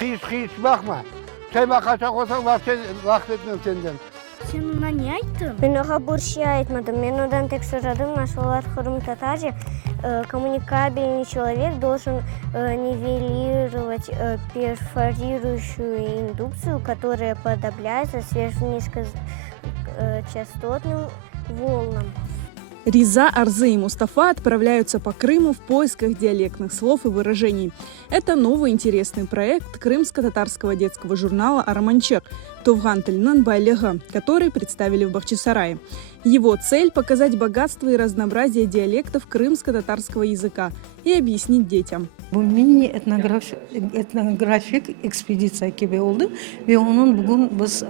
Kıyış bakma. Sen kaçak olsan vakit etmem senden. Sen ona ne ayttın? Мен оған бір şey айтмадым. Мен одан тек сұрадым, нашолар хұрым татар. Коммуникабельный человек должен нивелировать перфорирующую индукцию, которая подавляется сверхнизкочастотным волнам. Риза, Арзы и Мустафа отправляются по Крыму в поисках диалектных слов и выражений. Это новый интересный проект крымско-татарского детского журнала «Арманчек» Тувган Тильнын Байлыгы, который представили в Бахчисарае. Его цель – показать богатство и разнообразие диалектов крымско-татарского языка и объяснить детям. Bu mini etnografik ekspedisiya gibi oldu ve onun bugün biz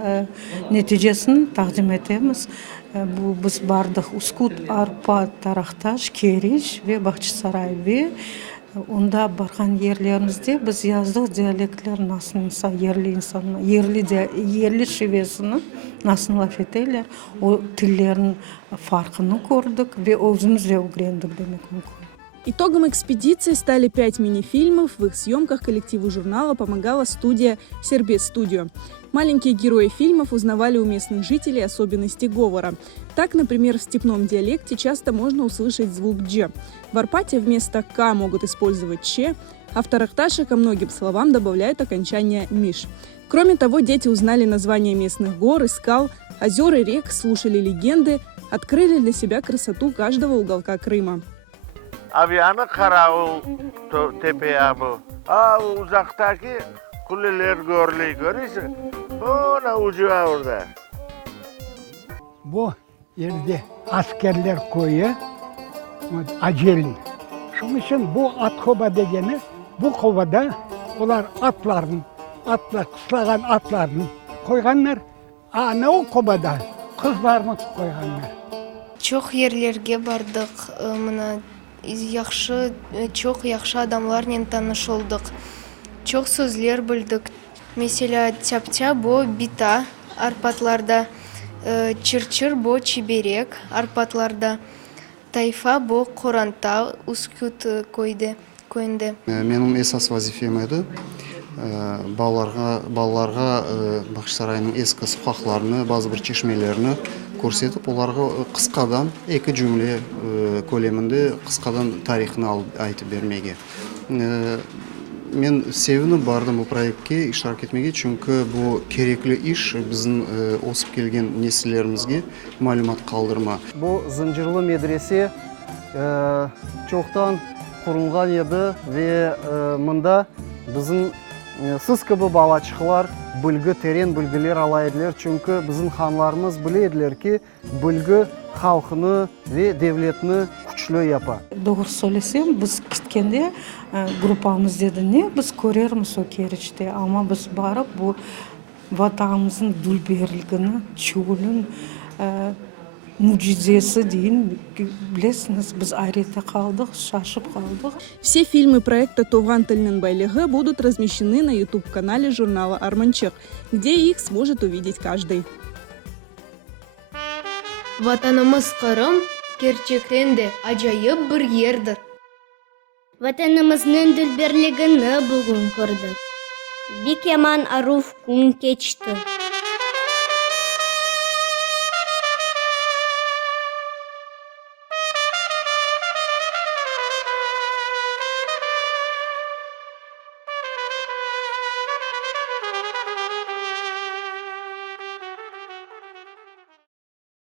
neticesini takdim etemiz. Bu biz bardık Uskut, Arpa, Taraqtaş, Keriş ve Bahçesaray ve onda bargan yerlerimizde biz yazdık diyalektler nasıl insan, yerli şivesini nasıl laf eterler, o tillerin farkını gördük ve özümüzle öğrendik demek mümkün. Итогом экспедиции стали 5 мини-фильмов. В их съемках коллективу журнала помогала студия «Сербес Студио». Маленькие герои фильмов узнавали у местных жителей особенности говора. Так, например, в степном диалекте часто можно услышать звук «дж». В Арпате вместо «к» могут использовать «ч», а в Тарахташе ко многим словам добавляют окончание «миш». Кроме того, дети узнали названия местных гор и скал, озер и рек, слушали легенды, открыли для себя красоту каждого уголка Крыма. Aviyanı Karavul tepeye bu. Uzaktaki kuleler görüyorsun. Ona ucu var orada. Bu yerde askerler koyu aceli. Şunun için bu at kova degeni, bu kovada onlar kıslagan atlarını koyganlar. Ne o kovada kızlarını koyganlar. Çok yerlerge bardık. Çok yaxşı adamlarla tanış olduk. Çok sözler bildik. Mesela çapça bu bita Arpatlarda, çırçır bu çiberek Arpatlarda, tayfa bu Koranta Uskut koyunda. Benim esas vazifem edi. Балаларға Бахчисарайның ескі сухақларыны, базы бір чешмелеріні көрсетіп, оларға қысқадан, 2 cümle көлемінде қысқадан тарихын айтып бермеге. Мен sevініп бардым бұл проектке, iştirak etmege, çünkü bu кереклі iş біздің осып келген неслерімізге мәлімат қалдырма. Bu zincirli medrese çoktan kurulgan еді ve mında bizim siz gibi balaçıqlar bilgi, terin bilgiler alaydılar. Çünkü bizim xanlarımız bilirdiler ki bilgi halkını ve devletini güçlü yapar. Doğru söylesem biz gitgende grupamız dedi ne biz görermiz o Keriç'te ama biz barıp bu vatanımızın dülberligini, çuğulun mucizesi deyin, bilesiniz, biz ayrıca kaldık, şaşıp kaldık. Все фильмы проекта Тувган Тильнын Байлыгы будут размещены на YouTube-канале журнала «Арманчек», где их сможет увидеть каждый. Vatanımız Kırım gerçekten de acayip bir yerdir. Vatanımızın dülberligini bugün gördük. Bik yaman aruf gün geçti.